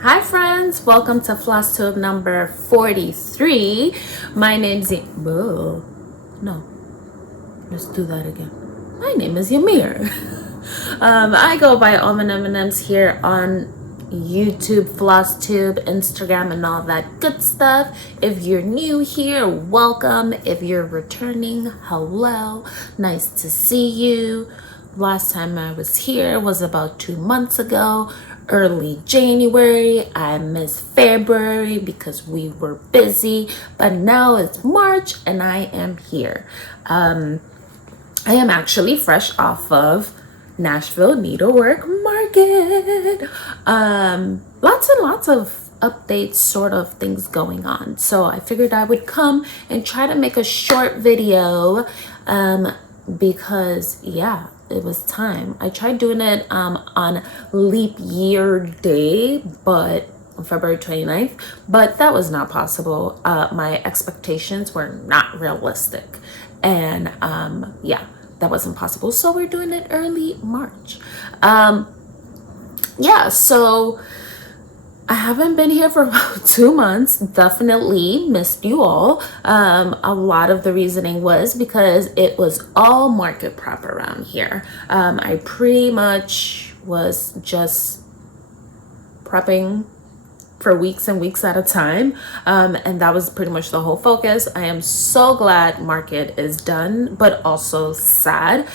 Hi friends, welcome to Flosstube number 43. My name's no, let's do that again. My name is Yamir. I go by AlmondMnMs here on YouTube, Flosstube, Instagram, and all that good stuff. If you're new here, welcome. If you're returning, hello. Nice to see you. Last time I was here was about 2 months ago, early January. I missed February because we were busy, but now it's March and I am here. I am actually fresh off of Nashville Needlework Market. Lots and lots of updates, sort of things going on. So I figured I would come and try to make a short video because yeah, it was time. I tried doing it on leap year day, but on February 29th, but that was not possible. My expectations were not realistic. And yeah, that wasn't possible. So we're doing it early March. Yeah, so I haven't been here for about 2 months. Definitely missed you all. A lot of the reasoning was because it was all market prep around here. I pretty much was just prepping for weeks and weeks at a time, and that was pretty much the whole focus. I am so glad market is done, but also sad.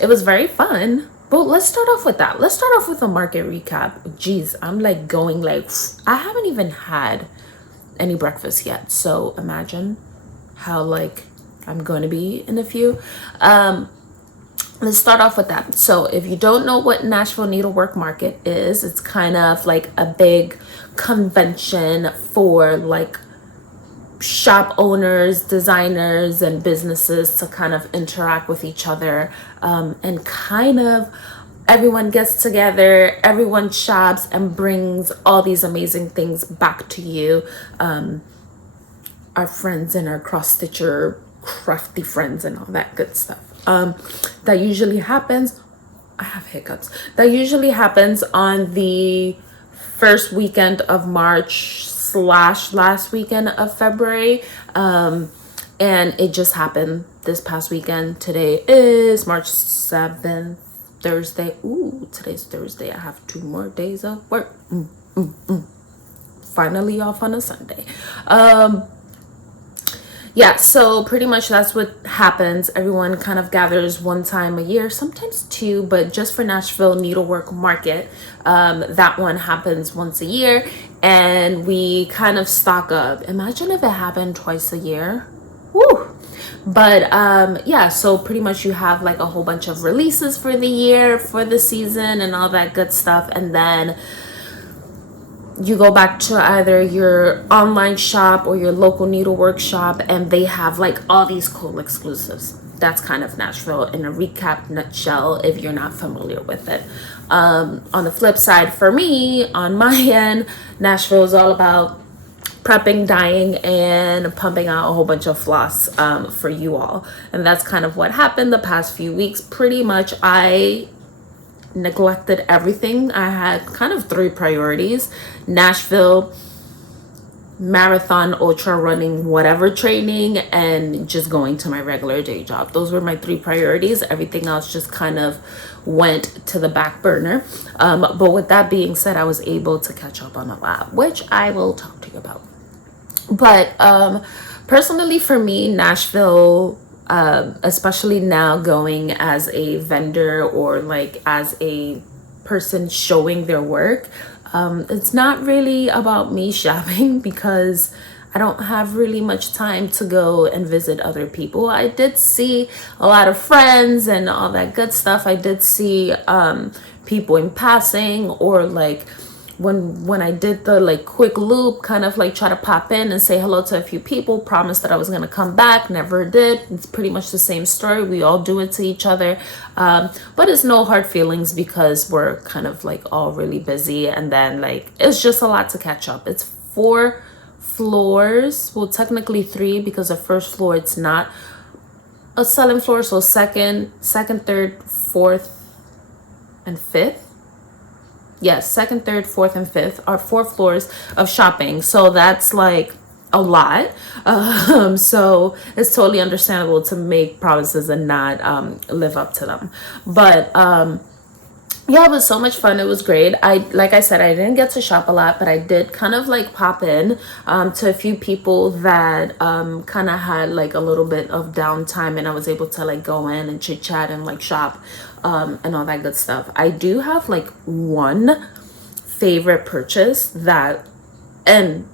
It was very fun, but let's start off with that. Let's start off with a market recap. Jeez, I'm like going like I haven't even had any breakfast yet, so imagine how like I'm going to be in a few. Let's start off with that. So if you don't know what Nashville Needlework Market is, it's kind of like a big convention for like shop owners, designers, and businesses to kind of interact with each other, and kind of everyone gets together, everyone shops and brings all these amazing things back to you. Our friends and our cross stitcher crafty friends and all that good stuff. That usually happens. I have hiccups. That usually happens on the first weekend of March / last weekend of February. And it just happened this past weekend. Today is March 7th, Thursday. Ooh, today's Thursday. I have 2 more days of work. Finally off on a Sunday. Yeah, so pretty much that's what happens. Everyone kind of gathers one time a year, sometimes 2, but just for Nashville Needlework Market, that one happens once a year, and we kind of stock up. Imagine if it happened twice a year. Woo! But yeah, so pretty much you have like a whole bunch of releases for the year, for the season, and all that good stuff, and then you go back to either your online shop or your local needlework shop, and they have like all these cool exclusives. That's kind of Nashville in a recap nutshell if you're not familiar with it. On the flip side, for me, on my end, Nashville is all about prepping, dyeing, and pumping out a whole bunch of floss for you all. And that's kind of what happened the past few weeks. Pretty much I neglected everything. I had kind of 3 priorities: Nashville, marathon, ultra running, whatever training, and just going to my regular day job. Those were my 3 priorities. Everything else just kind of went to the back burner. But with that being said, I was able to catch up on a lot, which I will talk to you about. But personally for me, Nashville, especially now going as a vendor or like as a person showing their work, it's not really about me shopping because I don't have really much time to go and visit other people. I did see a lot of friends and all that good stuff. I did see people in passing, or like when I did the like quick loop, kind of like try to pop in and say hello to a few people, promised that I was gonna come back, never did. It's pretty much the same story. We all do it to each other, but it's no hard feelings because we're kind of like all really busy, and then like it's just a lot to catch up. It's 4 floors, well technically 3, because the first floor it's not a selling floor, so second, third, fourth, and fifth Yes, second, third, fourth, and fifth are 4 floors of shopping. So that's like a lot. So it's totally understandable to make promises and not live up to them. But yeah, it was so much fun. It was great. Like I said, I didn't get to shop a lot, but I did kind of like pop in to a few people that kind of had like a little bit of downtime, and I was able to like go in and chit chat and like shop and all that good stuff. I do have like one favorite purchase that, and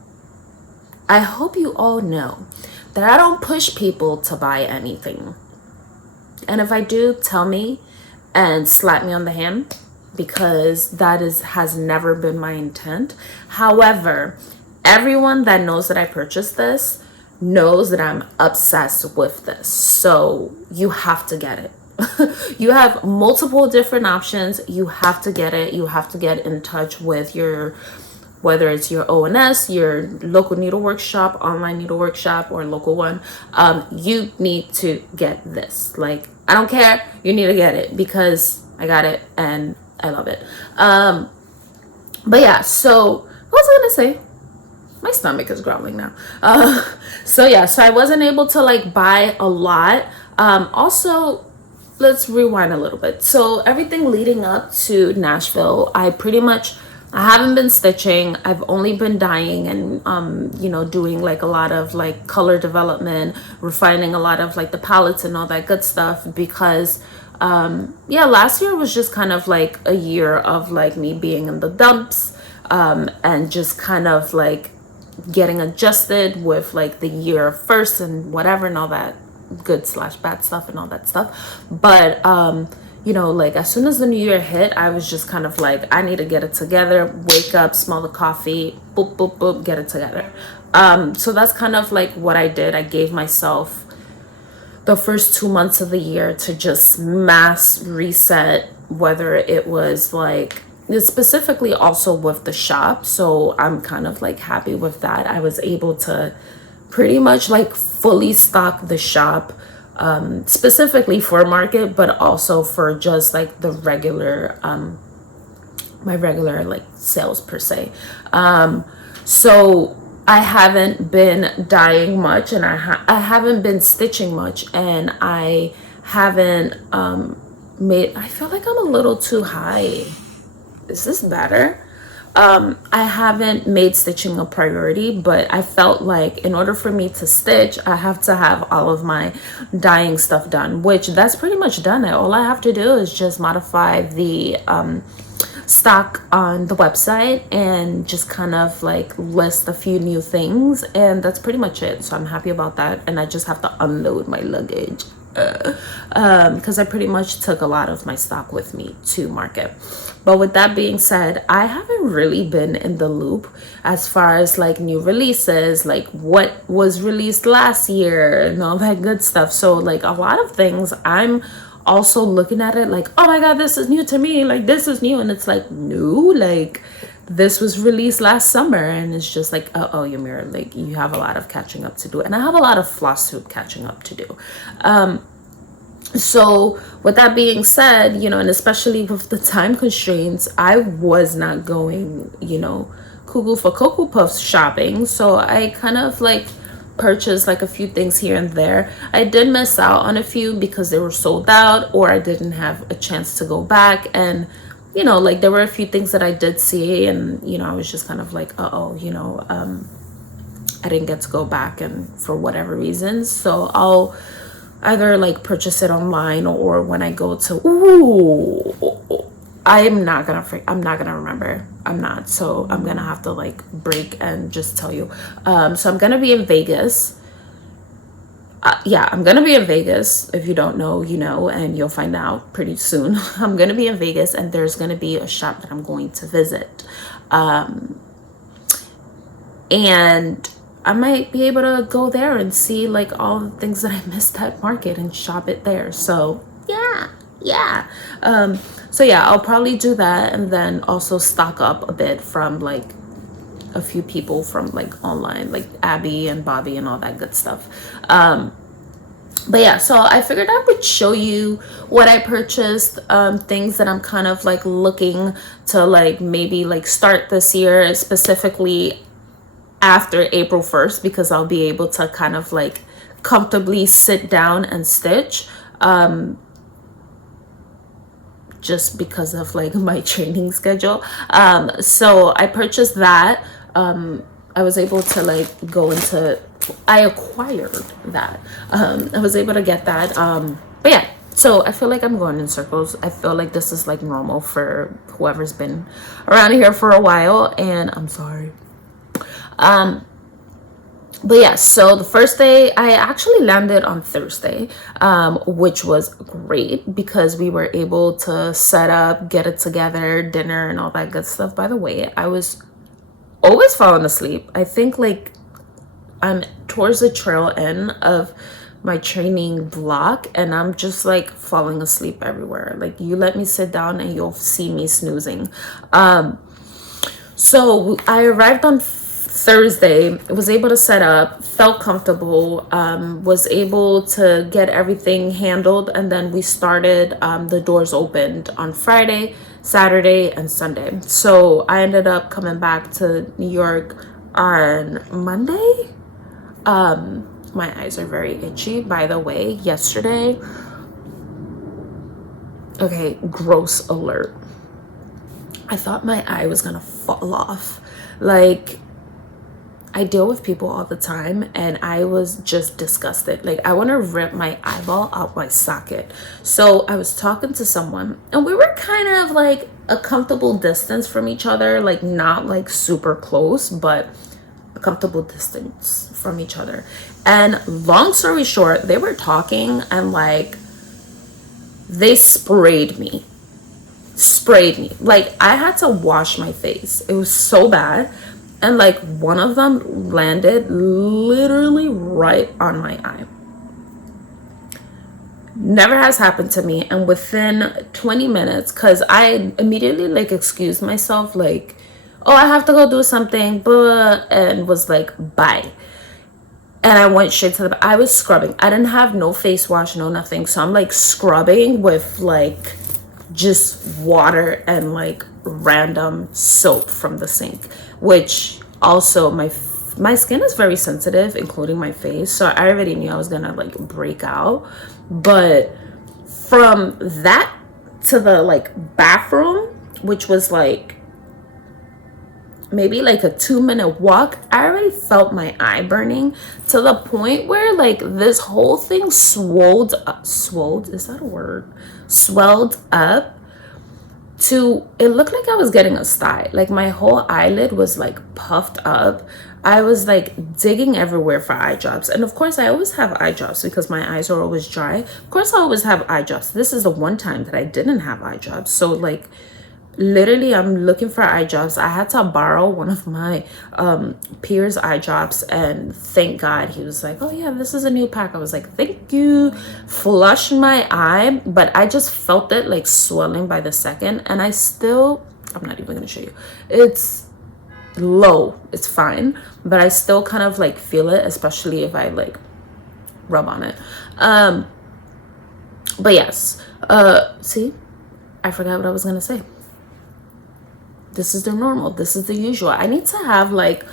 I hope you all know that I don't push people to buy anything. And if I do, tell me and slap me on the hand, because that has never been my intent. However, everyone that knows that I purchased this knows that I'm obsessed with this. So you have to get it. You have multiple different options. You have to get it. You have to get in touch with your, whether it's your ONS, your local needlework shop, online needlework shop, or local one. You need to get this. Like, I don't care. You need to get it, because I got it and I love it. But yeah, so what was I gonna say? My stomach is growling now. So yeah, so I wasn't able to like buy a lot. Also, let's rewind a little bit. So everything leading up to Nashville, I haven't been stitching. I've only been dyeing and you know, doing like a lot of like color development, refining a lot of like the palettes and all that good stuff, because yeah, last year was just kind of like a year of like me being in the dumps and just kind of like getting adjusted with like the year first and whatever and all that good / bad stuff and all that stuff. But you know, like as soon as the new year hit, I was just kind of like, I need to get it together, wake up, smell the coffee, boop boop boop, get it together. So that's kind of like what I did. I gave myself the first 2 months of the year to just mass reset, whether it was like specifically also with the shop. So I'm kind of like happy with that. I was able to pretty much like fully stock the shop, specifically for market, but also for just like the regular my regular like sales per se. So I haven't been dyeing much, and I haven't been stitching much, and I haven't I feel like I'm a little too high. Is this better? I haven't made stitching a priority, but I felt like in order for me to stitch, I have to have all of my dyeing stuff done, which that's pretty much done. All I have to do is just modify the stock on the website and just kind of like list a few new things, and that's pretty much it. So I'm happy about that, and I just have to unload my luggage because I pretty much took a lot of my stock with me to market. But with that being said, I haven't really been in the loop as far as like new releases, like what was released last year and all that good stuff. So like a lot of things, I'm also looking at it like, oh my god, this is new to me, like this is new, and it's like, no, like this was released last summer. And it's just like, oh, Ymir, like you have a lot of catching up to do, and I have a lot of Flosstube catching up to do. So with that being said, you know, and especially with the time constraints, I was not going, you know, cuckoo for Cocoa Puffs shopping. So I kind of like purchased like a few things here and there. I did miss out on a few because they were sold out, or I didn't have a chance to go back. And you know, like there were a few things that I did see, and you know, I was just kind of like, you know, I didn't get to go back, and for whatever reasons. So I'll either like purchase it online, or when I go to, I'm not gonna remember. I'm not. So I'm gonna have to like break and just tell you. So I'm gonna be in Vegas. Yeah, I'm gonna be in Vegas. If you don't know, you know, and you'll find out pretty soon. I'm gonna be in Vegas, and there's gonna be a shop that I'm going to visit. And I might be able to go there and see like all the things that I missed at market and shop it there. So yeah. So yeah, I'll probably do that, and then also stock up a bit from like a few people from like online, like Abby and Bobby and all that good stuff. But yeah, so I figured I would show you what I purchased, things that I'm kind of like looking to like maybe like start this year, specifically after April 1st, because I'll be able to kind of like comfortably sit down and stitch, just because of like my training schedule. So I purchased that. I was able to like go into, I acquired that. I was able to get that. But yeah, so I feel like I'm going in circles. I feel like this is like normal for whoever's been around here for a while, and I'm sorry. But yeah, so the first day I actually landed on Thursday, which was great because we were able to set up, get it together, dinner, and all that good stuff. By the way, I was always falling asleep. I think like I'm towards the trail end of my training block, and I'm just like falling asleep everywhere. Like, you let me sit down and you'll see me snoozing. So I arrived on Thursday, was able to set up, felt comfortable, was able to get everything handled, and then we started, the doors opened on Friday, Saturday, and Sunday. So I ended up coming back to New York on Monday. My eyes are very itchy, by the way. Yesterday, okay, gross alert, I thought my eye was gonna fall off. Like, I deal with people all the time, and I was just disgusted. Like, I want to rip my eyeball out my socket. So I was talking to someone, and we were kind of like a comfortable distance from each other, like not like super close, but a comfortable distance from each other. And long story short, they were talking, and like they sprayed me. Like, I had to wash my face. It was so bad. And like one of them landed literally right on my eye. Never has happened to me. And within 20 minutes, because I immediately like excused myself, like, oh, I have to go do something, but, and was like, bye. And I went straight to I was scrubbing. I didn't have no face wash, no nothing. So I'm like scrubbing with like just water and like random soap from the sink, which also my skin is very sensitive, including my face. So I already knew I was gonna like break out. But from that to the like bathroom, which was like maybe like a 2-minute walk, I already felt my eye burning to the point where like this whole thing swelled up. Swelled, is that a word? Swelled up to, it looked like I was getting a sty. Like, my whole eyelid was like puffed up. I was like digging everywhere for eye drops. And of course I always have eye drops because my eyes are always dry. Of course I always have eye drops. This is the one time that I didn't have eye drops. So like literally I'm looking for eye drops. I had to borrow one of my peers' eye drops, and thank God he was like, oh yeah, this is a new pack. I was like, thank you. Flushed my eye, but I just felt it like swelling by the second, and I'm not even gonna show you. It's low, it's fine, but I still kind of like feel it, especially if I like rub on it. But yes, see, I forgot what I was gonna say. This is the normal. This is the usual. I need to have like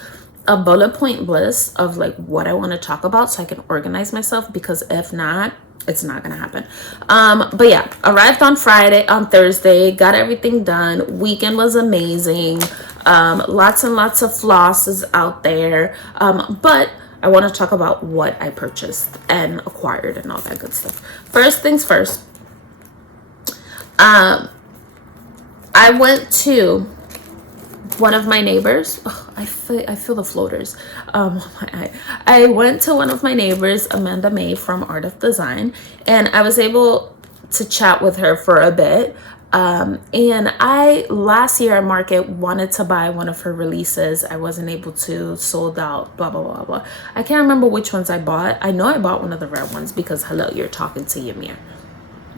a bullet point list of like what I want to talk about so I can organize myself, because if not, it's not gonna happen. But yeah, arrived on Thursday, got everything done. Weekend was amazing. Lots and lots of flosses out there. But I want to talk about what I purchased and acquired and all that good stuff. First things first. I went to one of my neighbors. Oh, I feel the floaters. I went to one of my neighbors, AlmondMnMs from Art of Design, and I was able to chat with her for a bit. And I last year at market wanted to buy one of her releases. I wasn't able to, sold out, blah blah blah blah. I can't remember which ones I bought. I know I bought one of the red ones because hello, you're talking to your mirror,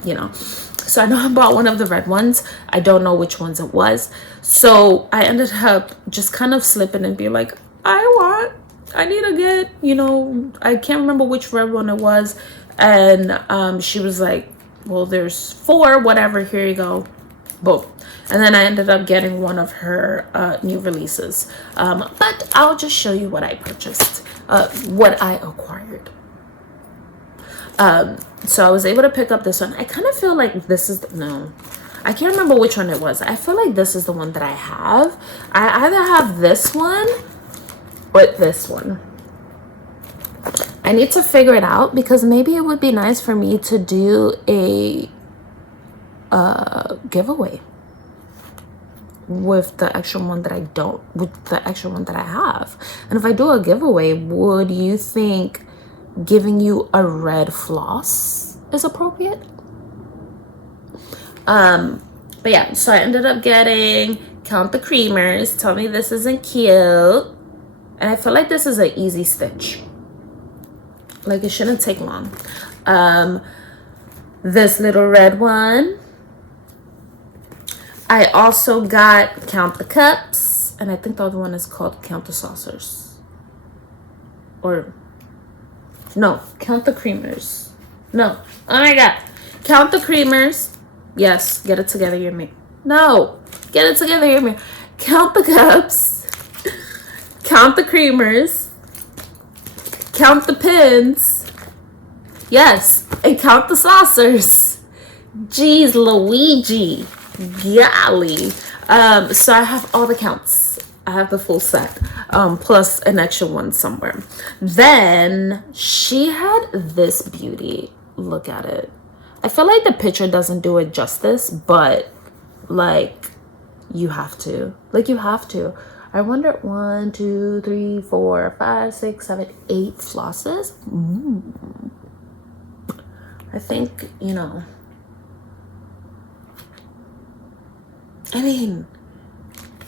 you know. So I know I bought one of the red ones. I don't know which ones it was. So I ended up just kind of slipping and being like, I need to get, you know, I can't remember which red one it was. And she was like, well, there's 4, whatever, here you go, boom. And then I ended up getting one of her new releases, but I'll just show you what I purchased, what I acquired. So I was able to pick up this one. I kind of feel like this is no, I can't remember which one it was. I feel like this is the one that I have. I either have this one or this one. I need to figure it out, because maybe it would be nice for me to do a giveaway with the extra one that I have. And if I do a giveaway, would you think giving you a red floss is appropriate? But yeah, so I ended up getting Count the Creamers. Tell me this isn't cute. And I feel like this is an easy stitch. Like, it shouldn't take long. This little red one. I also got Count the Cups. And I think the other one is called Count the Saucers. Or, no, Count the Creamers. No. Oh my God. Count the Creamers. Yes, get it together, you're me. No, get it together, you're me. Count the Cups. Count the Creamers. Count the Pins. Yes, and Count the Saucers. Jeez Luigi. Golly. So I have all the counts. I have the full set, plus an extra one somewhere. Then she had this beauty. Look at it. I feel like the picture doesn't do it justice, but like, you have to. Like, you have to. I wonder, 1, 2, 3, 4, 5, 6, 7, 8 flosses. I think, you know, I mean,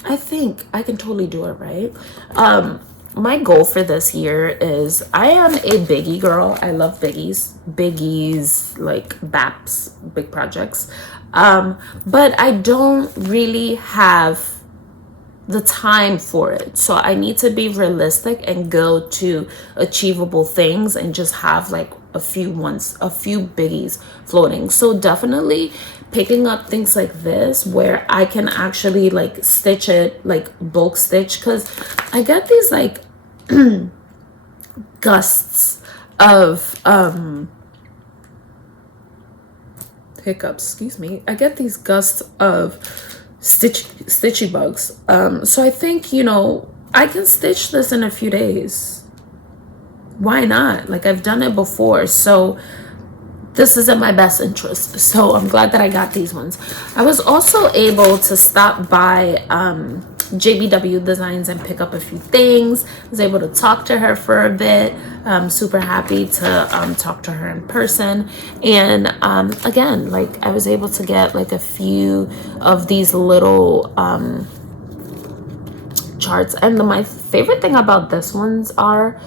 I think I can totally do it, right? My goal for this year is, I am a biggie girl. I love biggies, like BAPs, big projects. But I don't really have the time for it. So I need to be realistic and go to achievable things and just have like a few biggies floating. So definitely picking up things like this where I can actually like stitch it, like bulk stitch, because I get these like gusts of hiccups, excuse me. I get these gusts of stitchy bugs. So I think, you know, I can stitch this in a few days. Why not? Like, I've done it before, so this is in my best interest. So I'm glad that I got these ones. I was also able to stop by JBW Designs and pick up a few things. I was able to talk to her for a bit. I'm super happy to talk to her in person. And again, like, I was able to get like a few of these little charts. And my favorite thing about this ones are,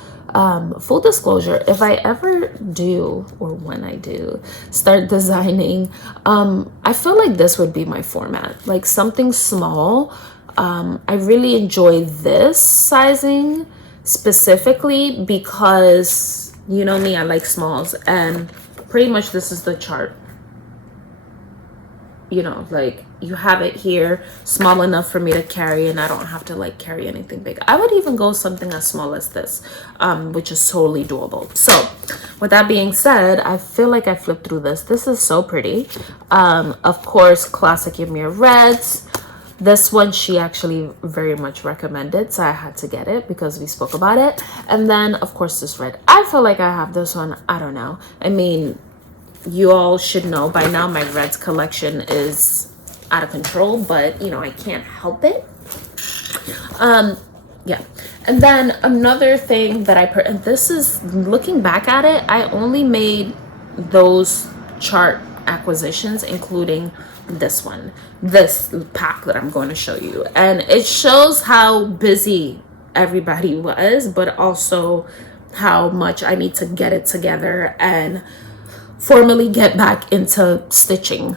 full disclosure, if I ever do, or when I do start designing, I feel like this would be my format, like something small. I really enjoy this sizing specifically because, you know me, I like smalls, and pretty much this is the chart. You know, like, you have it here, small enough for me to carry, and I don't have to like carry anything big. I would even go something as small as this, which is totally doable. So with that being said, I feel like I flipped through this. This is so pretty. Of course, classic Ymir reds. This one she actually very much recommended, so I had to get it because we spoke about it. And then of course this red. I feel like I have this one. I don't know. I mean, you all should know by now my reds collection is out of control, but you know, I can't help it. Yeah. And then another thing that and this is, looking back at it, I only made those chart acquisitions, including this one, this pack that I'm going to show you. And it shows how busy everybody was, but also how much I need to get it together and formally get back into stitching.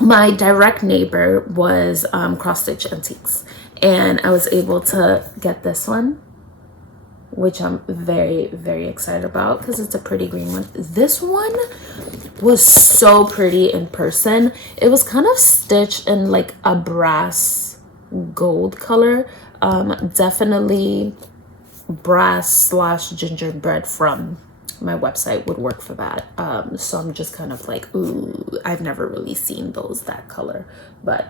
My direct neighbor was Cross Stitch Antiques, and I was able to get this one. which I'm very, very excited about because it's a pretty green one. This one was so pretty in person. It was kind of stitched in like a brass gold color. Definitely brass slash gingerbread from my website would work for that. So I'm just kind of like, ooh, I've never really seen those that color. But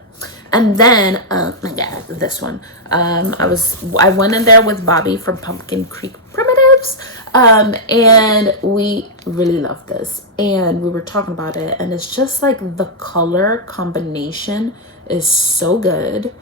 and then yeah, this one, I went in there with Bobby from Pumpkin Creek Primitives, and we really love this, and we were talking about it, and it's just like the color combination is so good.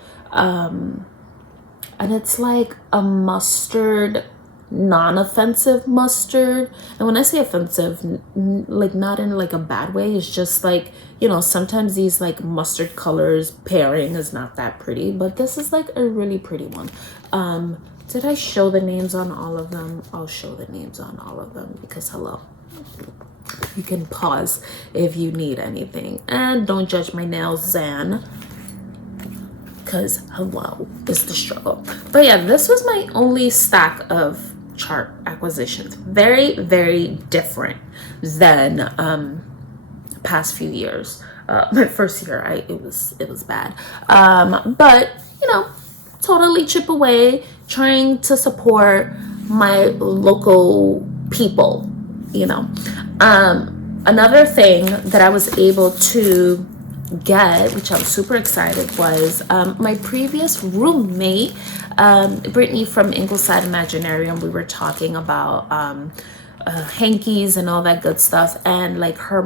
And it's like a mustard, non-offensive mustard. And when I say offensive, like not in like a bad way, it's just like, you know, sometimes these like mustard colors pairing is not that pretty, but this is like a really pretty one. Did I show the names on all of them? I'll show the names on all of them because hello. You can pause if you need anything. And don't judge my nails, Zan, because hello, it's the struggle. But yeah, this was my only stack of chart acquisitions. Very, very different than past few years. My first year, it was bad. But you know, totally chip away, trying to support my local people, you know. Another thing that I was able to get, which I'm super excited, was my previous roommate, Brittany from Ingleside Imaginarium. We were talking about hankies and all that good stuff, and like her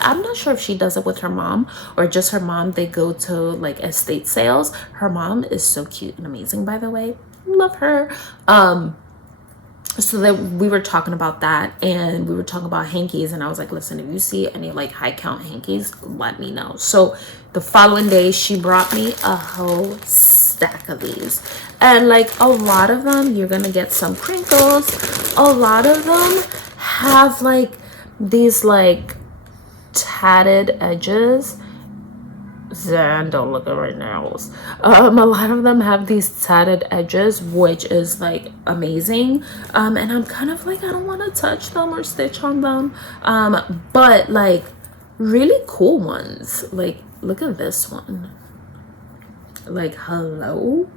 I'm not sure if she does it with her mom or just her mom. They go to like estate sales. Her mom is so cute and amazing, by the way. Love her. So that we were talking about that, and we were talking about hankies, and I was like, listen, if you see any like high count hankies, let me know. So the following day she brought me a whole stack of these, and like a lot of them you're gonna get some crinkles. A lot of them have like these like tatted edges. Zan, don't look at my nails. A lot of them have these tatted edges, which is like amazing. And I'm kind of like, I don't want to touch them or stitch on them. But like really cool ones. Like, look at this one. Like, hello.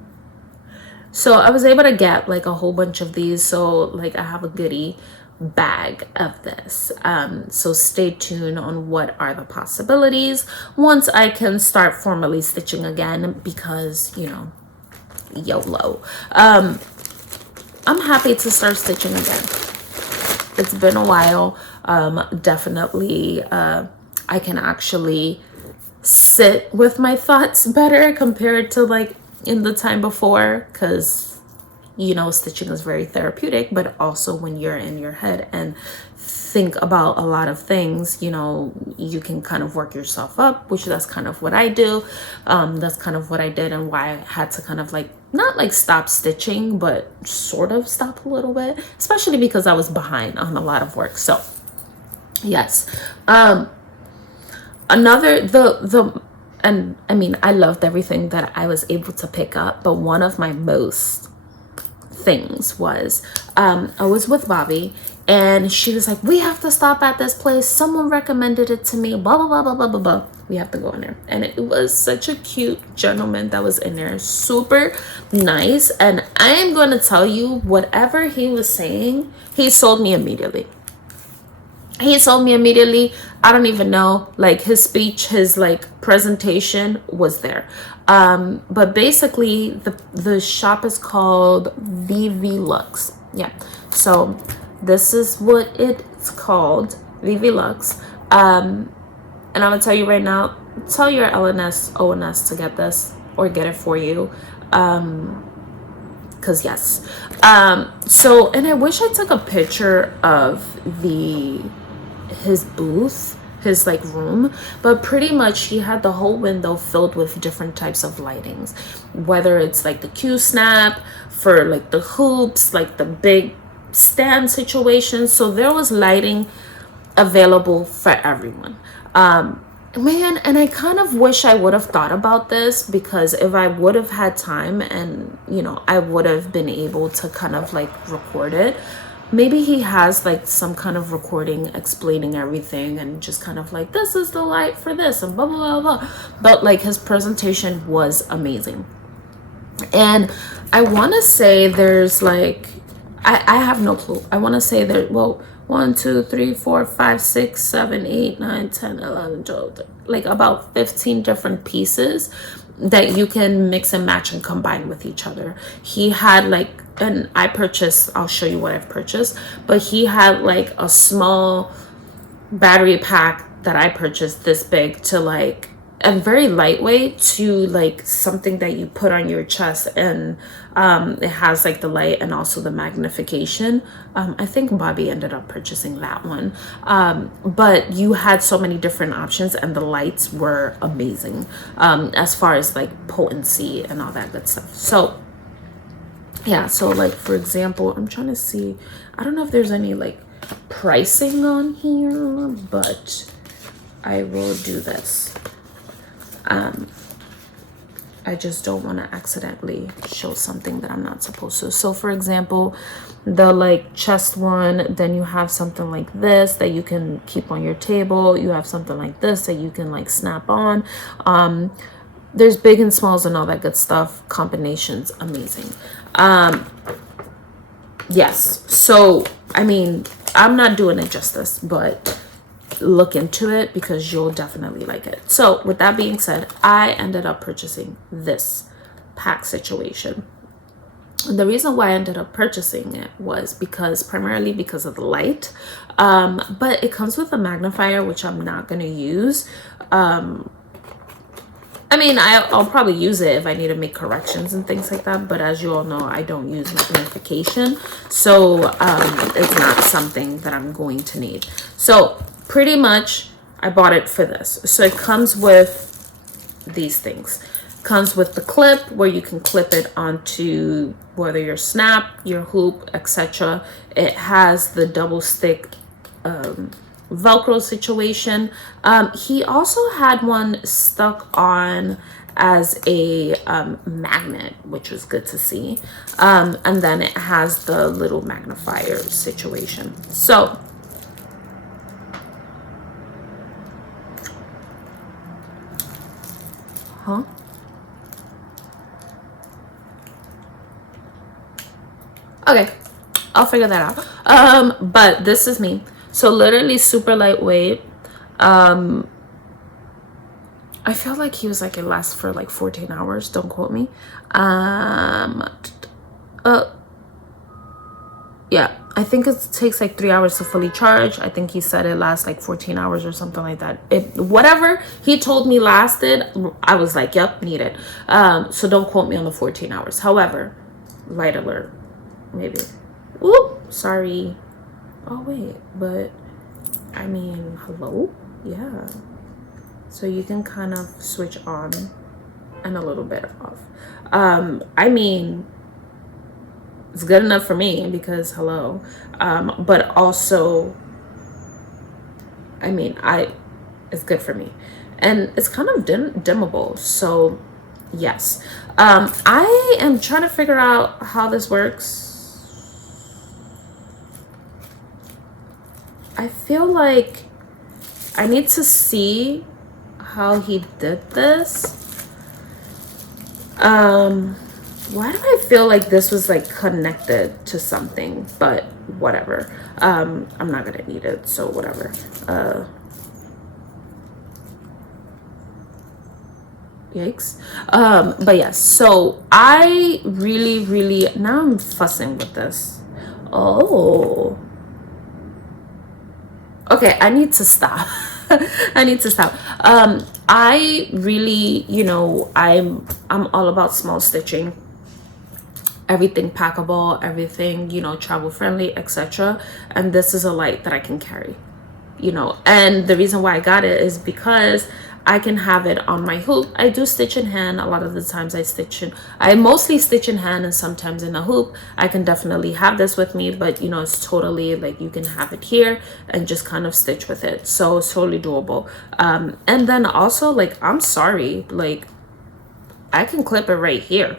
So I was able to get like a whole bunch of these. So like I have a goodie bag of this, so stay tuned on what are the possibilities once I can start formally stitching again, because you know, YOLO. I'm happy to start stitching again. It's been a while. Definitely I can actually sit with my thoughts better compared to like in the time before, because you know, stitching is very therapeutic, but also when you're in your head and think about a lot of things, you know, you can kind of work yourself up, which that's kind of what I do. That's kind of what I did, and why I had to kind of like, not like stop stitching, but sort of stop a little bit, especially because I was behind on a lot of work. So yes. And I mean, I loved everything that I was able to pick up, but one of my most things was I was with Bobby, and she was like, we have to stop at this place, someone recommended it to me, blah blah blah blah blah blah blah, we have to go in there. And it was such a cute gentleman that was in there, super nice. And I am going to tell you, whatever he was saying, he sold me immediately. I don't even know, like his speech, his like presentation was there. But basically the shop is called VV Lux. Yeah, so this is what it's called, VV Lux. And I'm gonna tell you right now, tell your LNS ONS to get this or get it for you, because yes. So, and I wish I took a picture of his booth, his like room, but pretty much he had the whole window filled with different types of lightings, whether it's like the Q snap for like the hoops, like the big stand situation. So there was lighting available for everyone. Man, and I kind of wish I would have thought about this, because if I would have had time and, I would have been able to kind of like record it. Maybe he has like some kind of recording explaining everything and just kind of like, this is the light for this and blah, blah, blah, blah. But like his presentation was amazing. And I want to say there's like, I have no clue. I want to say there, well, 1, 2, 3, 4, 5, 6, 7, 8, 9, 10, 11, 12, like about 15 different pieces that you can mix and match and combine with each other. He had like, and I purchased, I'll show you what I've purchased, but he had like a small battery pack that I purchased this big to like, and very lightweight, to like something that you put on your chest, and it has like the light and also the magnification. I think Bobby ended up purchasing that one, but you had so many different options, and the lights were amazing as far as like potency and all that good stuff. So yeah, so like for example, I'm trying to see, I don't know if there's any like pricing on here, but I will do this. I just don't want to accidentally show something that I'm not supposed to. So for example, the like chest one, then you have something like this that you can keep on your table. You have something like this that you can like snap on. There's big and smalls and all that good stuff. Combinations, amazing. Yes, so I mean, I'm not doing it justice, but look into it because you'll definitely like it. So with that being said, I ended up purchasing this pack situation. And the reason why I ended up purchasing it was primarily because of the light, but it comes with a magnifier, which I'm not going to use. I mean, I'll probably use it if I need to make corrections and things like that. But as you all know, I don't use magnification. So it's not something that I'm going to need. So pretty much I bought it for this. So it comes with these things. Comes with the clip where you can clip it onto whether your snap, your hoop, etc. It has the double stick Velcro situation. He also had one stuck on as a magnet, which was good to see. And then it has the little magnifier situation. So okay, I'll figure that out. But this is me. So literally super lightweight. I feel like he was like, it lasts for like 14 hours. Don't quote me. Yeah, I think it takes like 3 hours to fully charge. I think he said it lasts like 14 hours or something like that. Whatever he told me lasted, I was like, yep, need it. So don't quote me on the 14 hours. However, light alert, maybe. Whoop, sorry. Oh wait, but I mean, hello? Yeah. So you can kind of switch on and a little bit off. I mean, it's good enough for me because hello. But also, I mean, it's good for me. And it's kind of dimmable. So yes. I am trying to figure out how this works. I feel like I need to see how he did this. Why do I feel like this was like connected to something? But whatever. I'm not gonna need it, so whatever. Yikes. But yes, so I really now I'm fussing with this. Oh. Okay, I need to stop. I need to stop. I really, I'm all about small stitching. Everything packable, everything, travel friendly, etc. And this is a light that I can carry, and the reason why I got it is because I can have it on my hoop. I do stitch in hand. A lot of the times I mostly stitch in hand and sometimes in a hoop. I can definitely have this with me, but you know, it's totally like you can have it here and just kind of stitch with it. So it's totally doable. And then also, like, I'm sorry, like, I can clip it right here.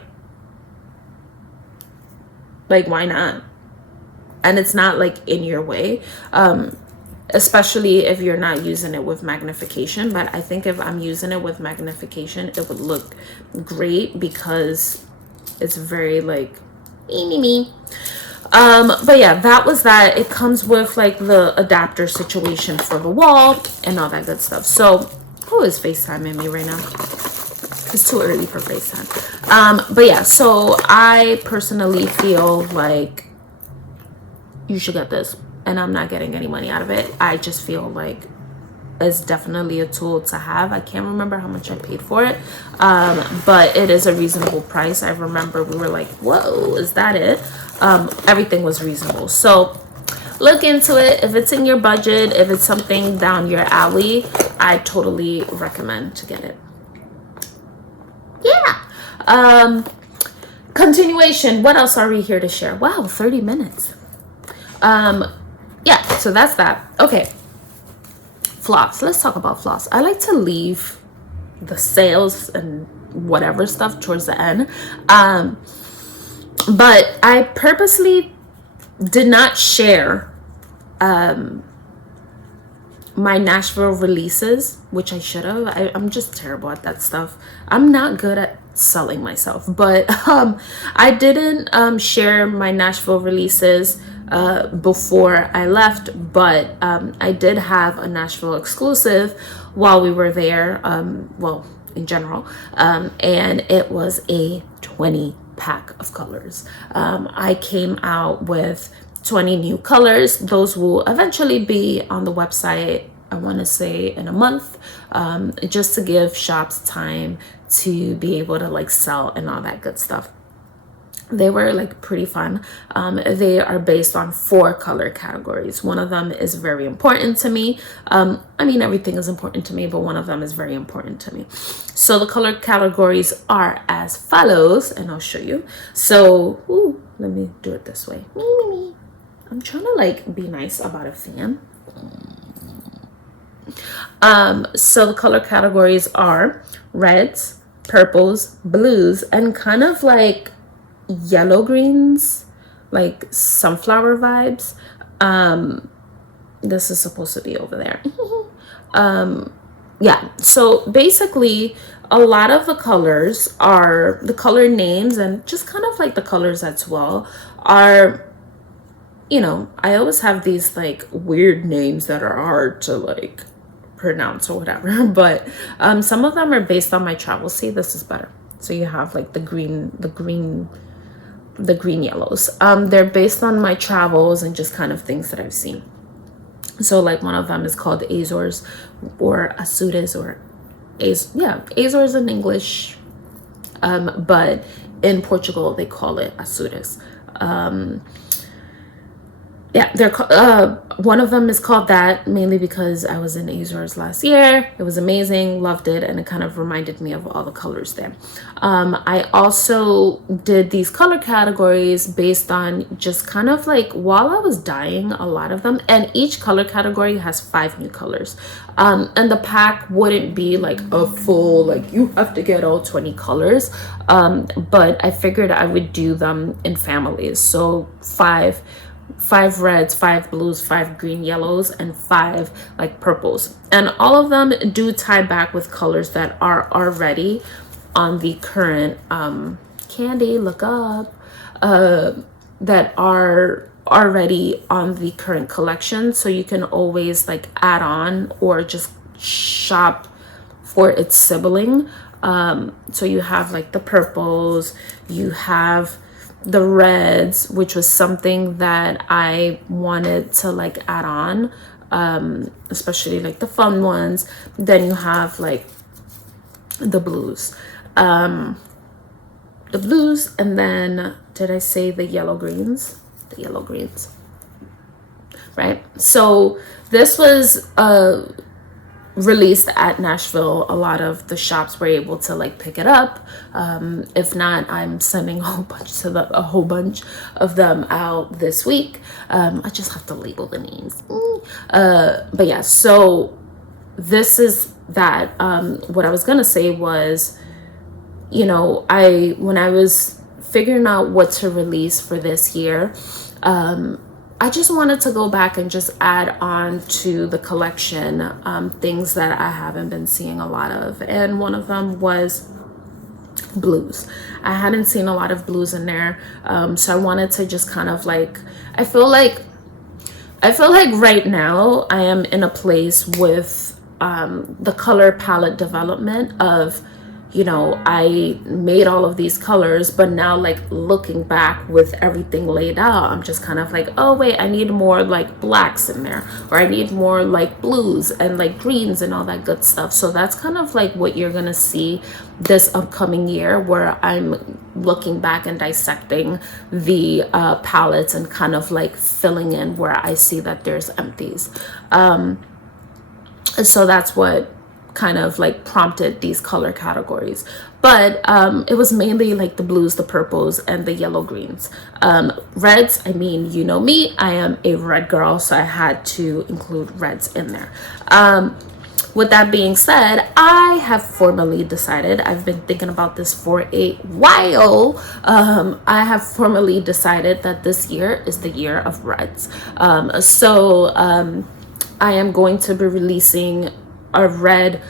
Like, why not? And it's not like in your way, especially if you're not using it with magnification. But I think if I'm using it with magnification, it would look great because it's very like me. But yeah, that was that. It comes with like the adapter situation for the wall and all that good stuff. So who is FaceTiming me right now? It's too early for FaceTime. But yeah, so I personally feel like you should get this, and I'm not getting any money out of it. I just feel like it's definitely a tool to have. I can't remember how much I paid for it, but it is a reasonable price. I remember we were like, whoa, is that it? Everything was reasonable. So look into it. If it's in your budget, if it's something down your alley, I totally recommend to get it. Yeah. Continuation. What else are we here to share? Wow, 30 minutes. Yeah, so that's that. Okay, Floss. Let's talk about Floss. I like to leave the sales and whatever stuff towards the end, but I purposely did not share my Nashville releases, which I should have. I'm just terrible at that stuff. I'm not good at selling myself, but I didn't share my Nashville releases before I left, but I did have a Nashville exclusive while we were there, well, in general, and it was a 20 pack of colors. I came out with 20 new colors. Those will eventually be on the website, I want to say in a month, just to give shops time to be able to like sell and all that good stuff. They were like pretty fun. They are based on 4 color categories. One of them is very important to me. I mean, everything is important to me, but one of them is very important to me. So the color categories are as follows, and I'll show you. So, let me do it this way. I'm trying to like be nice about a fan. So the color categories are reds, purples, blues, and kind of like yellow greens, like sunflower vibes. This is supposed to be over there. Yeah, so basically a lot of the colors are the color names, and just kind of like the colors as well are, you know, I always have these like weird names that are hard to like pronounce or whatever, but some of them are based on my travel. See, this is better. So you have like the green yellows. They're based on my travels and just kind of things that I've seen. So like one of them is called Azores or Azures, or Azores in English, but in Portugal they call it Azures. Yeah, they're one of them is called that mainly because I was in Azores last year. It was amazing, loved it, and it kind of reminded me of all the colors there. I also did these color categories based on just kind of like while I was dyeing a lot of them, and each color category has 5 new colors. And the pack wouldn't be like a full, like you have to get all 20 colors, but I figured I would do them in families. So 5 reds, 5 blues, 5 green yellows, and 5 like purples, and all of them do tie back with colors that are already on the current Candy, look up, that are already on the current collection, so you can always like add on or just shop for its sibling. So you have like the purples, you have the reds, which was something that I wanted to like add on, especially like the fun ones. Then you have like the blues, and then did I say the yellow greens? The yellow greens, right? So this was released at Nashville, a lot of the shops were able to like pick it up. If not, I'm sending a whole bunch of them out this week. I just have to label the names. But yeah, so this is that. What I was gonna say was, you know, when I was figuring out what to release for this year, I just wanted to go back and just add on to the collection things that I haven't been seeing a lot of. And one of them was blues. I hadn't seen a lot of blues in there. So I wanted to just kind of like, I feel like right now I am in a place with the color palette development of, you know, I made all of these colors, but now like looking back with everything laid out, I'm just kind of like, oh wait, I need more like blacks in there, or I need more like blues and like greens and all that good stuff. So that's kind of like what you're gonna see this upcoming year, where I'm looking back and dissecting the palettes and kind of like filling in where I see that there's empties. So that's what kind of like prompted these color categories. But it was mainly like the blues, the purples, and the yellow greens. Reds, I mean, you know me, I am a red girl, so I had to include reds in there. With that being said, I have formally decided, I've been thinking about this for a while, I have formally decided that this year is the year of reds. I am going to be releasing a red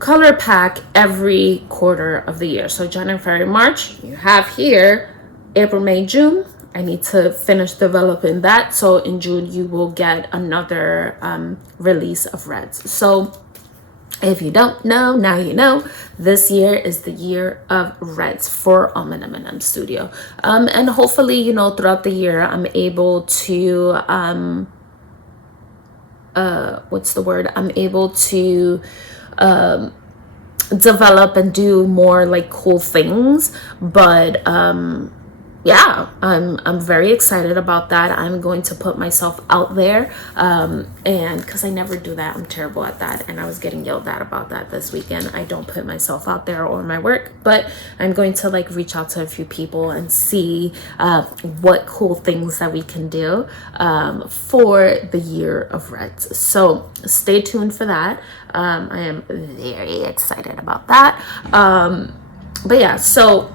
color pack every quarter of the year. So January, February, March, you have here April, May, June. I need to finish developing that. So in June, you will get another release of reds. So if you don't know, now you know. This year is the year of reds for AlmondMnMs Studio. And hopefully, you know, throughout the year, I'm able to I'm able to develop and do more like cool things. But yeah, I'm very excited about that. I'm going to put myself out there, and because I never do that, I'm terrible at that, and I was getting yelled at about that this weekend. I don't put myself out there or my work, but I'm going to like reach out to a few people and see what cool things that we can do for the year of reds. So stay tuned for that. I am very excited about that. But yeah, so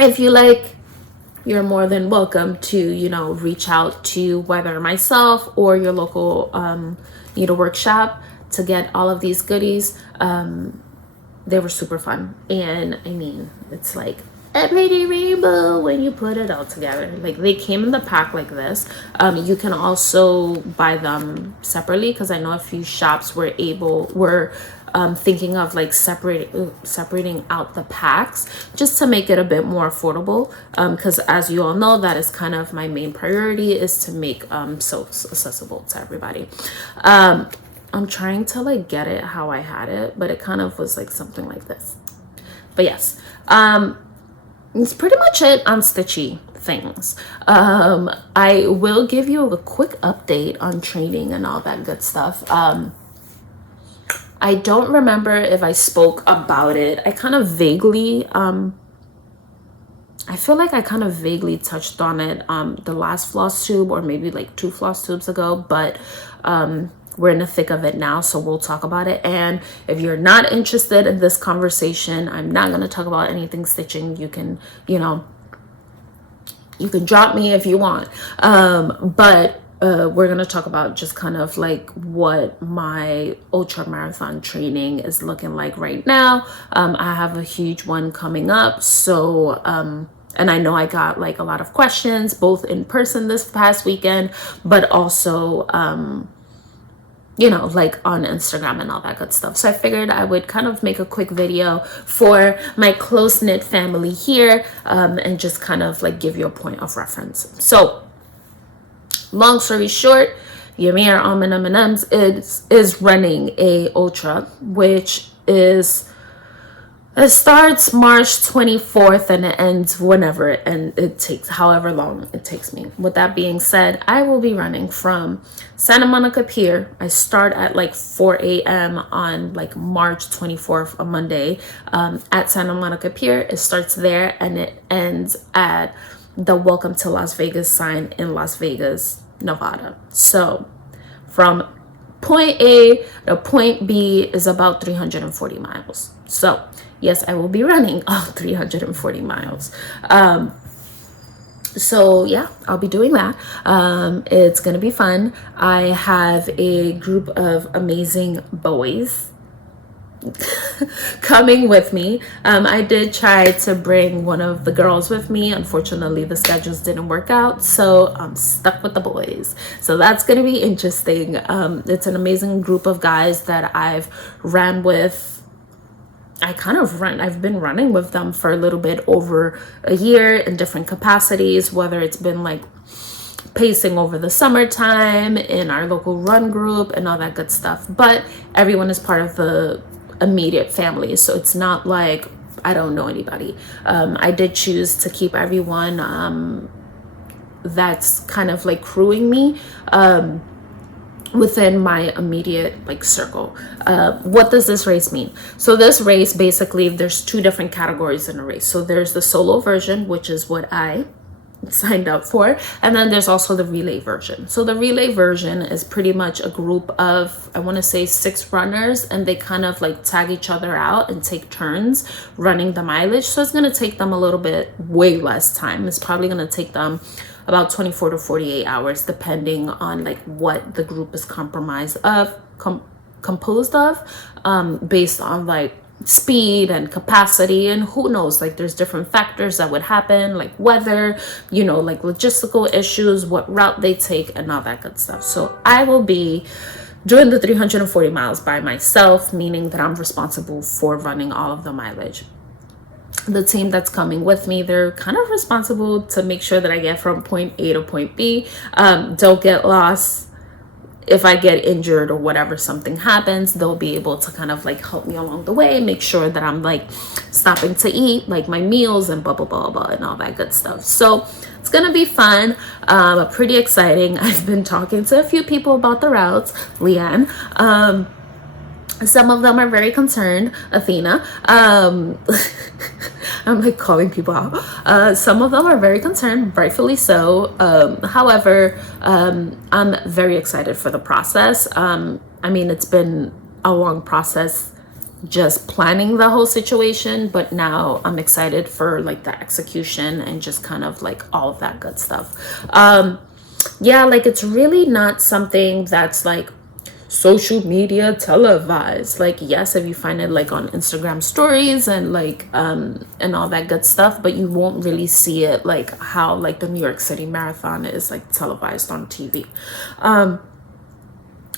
if you like, you're more than welcome to, you know, reach out to whether myself or your local needlework shop to get all of these goodies. They were super fun. And I mean, it's like a pretty rainbow when you put it all together. Like, they came in the pack like this. You can also buy them separately, because I know a few shops were thinking of like separating out the packs just to make it a bit more affordable, because as you all know, that is kind of my main priority, is to make soaps accessible to everybody. I'm trying to like get it how I had it, but it kind of was like something like this. But yes, it's pretty much it on stitchy things. I will give you a quick update on training and all that good stuff. I don't remember if I spoke about it. I kind of vaguely, I feel like I kind of vaguely touched on it the last floss tube, or maybe like 2 floss tubes ago, but we're in the thick of it now, so we'll talk about it. And if you're not interested in this conversation, I'm not going to talk about anything stitching. You can, you know, you can drop me if you want. But we're going to talk about just kind of like what my ultra marathon training is looking like right now. I have a huge one coming up. So, and I know I got like a lot of questions, both in person this past weekend, but also, you know, like on Instagram and all that good stuff. So I figured I would kind of make a quick video for my close-knit family here, and just kind of like give you a point of reference. So long story short, Yamir AlmondMnMs is running a ultra, which is It starts March 24th and it ends whenever it takes, however long it takes me. With that being said, I will be running from Santa Monica Pier. I start at like 4 a.m. on like March 24th, a Monday, at Santa Monica Pier. It starts there and it ends at the Welcome to Las Vegas sign in Las Vegas, Nevada. So from point A to point B is about 340 miles. So yes, I will be running all 340 miles. So yeah, I'll be doing that. It's gonna be fun. I have a group of amazing boys coming with me. I did try to bring one of the girls with me. Unfortunately, the schedules didn't work out, so I'm stuck with the boys. So that's gonna be interesting. It's an amazing group of guys that I've ran with. I've been running with them for a little bit over a year in different capacities, whether it's been like pacing over the summertime in our local run group and all that good stuff. But everyone is part of the immediate family, so it's not like I don't know anybody. I did choose to keep everyone that's kind of like crewing me within my immediate like circle. What does this race mean? So this race, basically there's two different categories in a race. So there's the solo version, which is what I signed up for, and then there's also the relay version. So the relay version is pretty much a group of, I want to say 6 runners, and they kind of like tag each other out and take turns running the mileage. So it's going to take them a little bit way less time. It's probably going to take them about 24 to 48 hours, depending on like what the group is composed of, based on like speed and capacity, and who knows, like there's different factors that would happen, like weather, you know, like logistical issues, what route they take, and all that good stuff. So I will be doing the 340 miles by myself, meaning that I'm responsible for running all of the mileage. The team that's coming with me, they're kind of responsible to make sure that I get from point A to point B. Don't get lost. If I get injured or whatever, something happens, they'll be able to kind of like help me along the way, make sure that I'm like stopping to eat like my meals and blah blah blah blah and all that good stuff. So it's gonna be fun, pretty exciting. I've been talking to a few people about the routes, Leanne. Some of them are very concerned. Athena, I'm like calling people out. Some of them are very concerned, rightfully so. However, I'm very excited for the process. I mean, it's been a long process just planning the whole situation, but now I'm excited for like the execution and just kind of like all of that good stuff. Yeah, like it's really not something that's like social media televised. Like, yes, if you find it like on Instagram stories and like and all that good stuff, but you won't really see it like how like the New York City Marathon is like televised on TV. And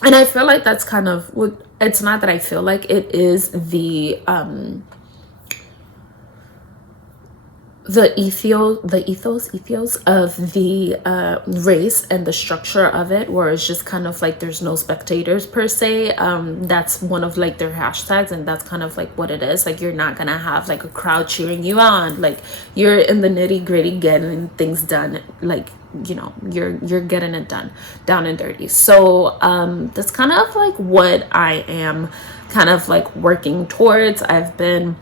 I feel like that's kind of what, it's not that I feel like, it is the ethos of the race and the structure of it, where it's just kind of like there's no spectators per se. That's one of like their hashtags, and that's kind of like what it is. Like, you're not gonna have like a crowd cheering you on. Like, you're in the nitty gritty getting things done. Like, you know, you're getting it done down and dirty. So that's kind of like what I am kind of like working towards. I've been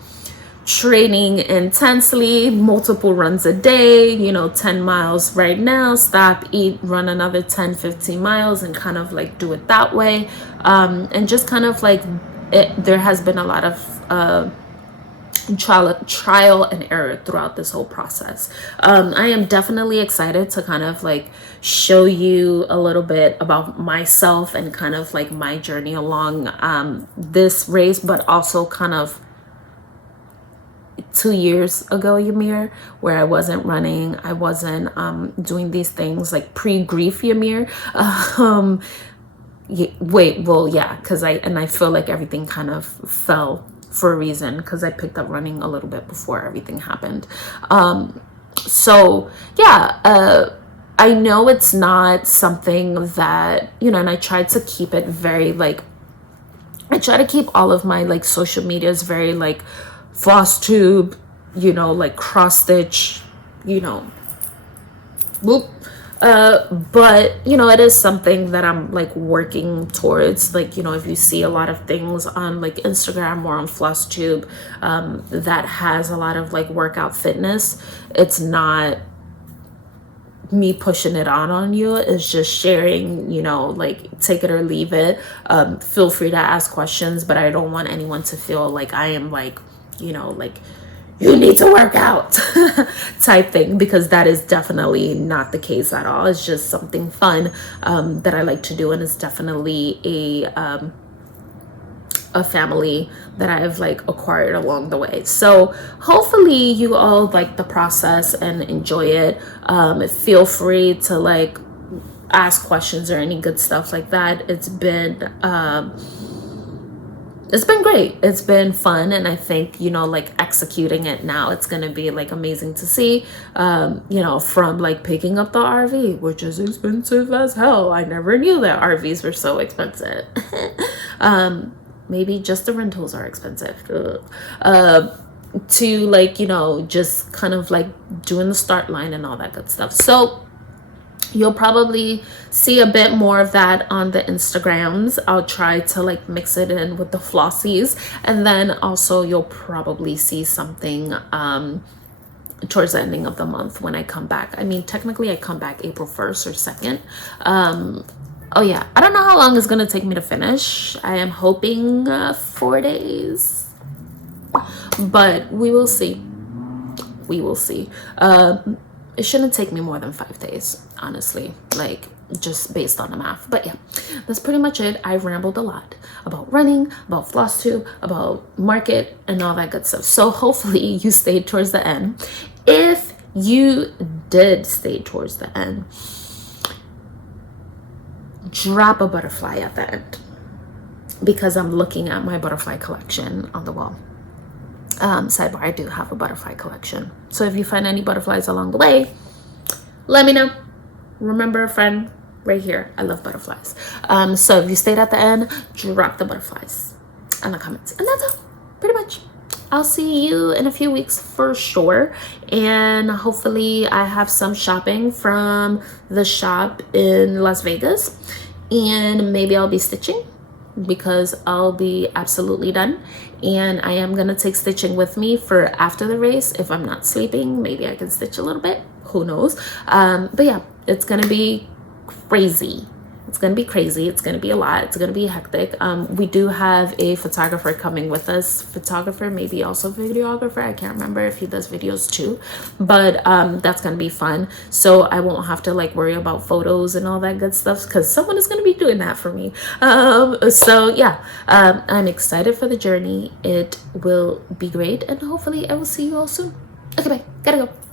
training intensely, multiple runs a day, you know, 10 miles right now, stop, eat, run another 10-15 miles, and kind of like do it that way. And just kind of like there has been a lot of trial and error throughout this whole process. I am definitely excited to kind of like show you a little bit about myself and kind of like my journey along this race, but also kind of 2 years ago, Ymir, where I wasn't running, I wasn't doing these things like pre-grief Ymir. Because I feel like everything kind of fell for a reason, because I picked up running a little bit before everything happened. I know it's not something that, you know, and I tried to keep it very like, I try to keep all of my like social medias very like floss tube, you know, like cross stitch, you know, whoop. But you know, it is something that I'm like working towards. Like, you know, if you see a lot of things on like Instagram or on Flosstube that has a lot of like workout fitness, it's not me pushing it on you. It's just sharing, you know, like take it or leave it. Feel free to ask questions, but I don't want anyone to feel like I am like, you know, like you need to work out type thing, because that is definitely not the case at all. It's just something fun that I like to do, and it's definitely a family that I've like acquired along the way. So hopefully you all like the process and enjoy it. Feel free to like ask questions or any good stuff like that. It's been great. It's been fun, and I think, you know, like executing it now, it's gonna be like amazing to see. You know, from like picking up the RV, which is expensive as hell. I never knew that RVs were so expensive. Maybe just the rentals are expensive. To like, you know, just kind of like doing the start line and all that good stuff. So you'll probably see a bit more of that on the Instagrams. I'll try to like mix it in with the flossies, and then also you'll probably see something towards the ending of the month when I come back. I mean, technically I come back April 1st or 2nd. Oh yeah, I don't know how long it's gonna take me to finish. I am hoping 4 days, but we will see. We will see. It shouldn't take me more than 5 days, honestly, like just based on the math. But yeah, that's pretty much it. I rambled a lot about running, about Flosstube, about market, and all that good stuff. So hopefully you stayed towards the end. If you did stay towards the end, drop a butterfly at the end, because I'm looking at my butterfly collection on the wall. Sidebar, I do have a butterfly collection. So if you find any butterflies along the way, let me know. Remember a friend right here. I love butterflies. So if you stayed at the end, drop the butterflies in the comments. And that's all, pretty much. I'll see you in a few weeks for sure. And hopefully I have some shopping from the shop in Las Vegas. And maybe I'll be stitching, because I'll be absolutely done. And I am gonna take stitching with me for after the race. If I'm not sleeping, maybe I can stitch a little bit, who knows. But yeah, it's gonna be crazy. It's gonna be crazy. It's gonna be a lot. It's gonna be hectic. We do have a photographer coming with us. Photographer, maybe also videographer. I can't remember if he does videos too, but that's gonna be fun. So I won't have to like worry about photos and all that good stuff, because someone is gonna be doing that for me. So yeah, I'm excited for the journey. It will be great, and hopefully I will see you all soon. Okay, bye. Gotta go.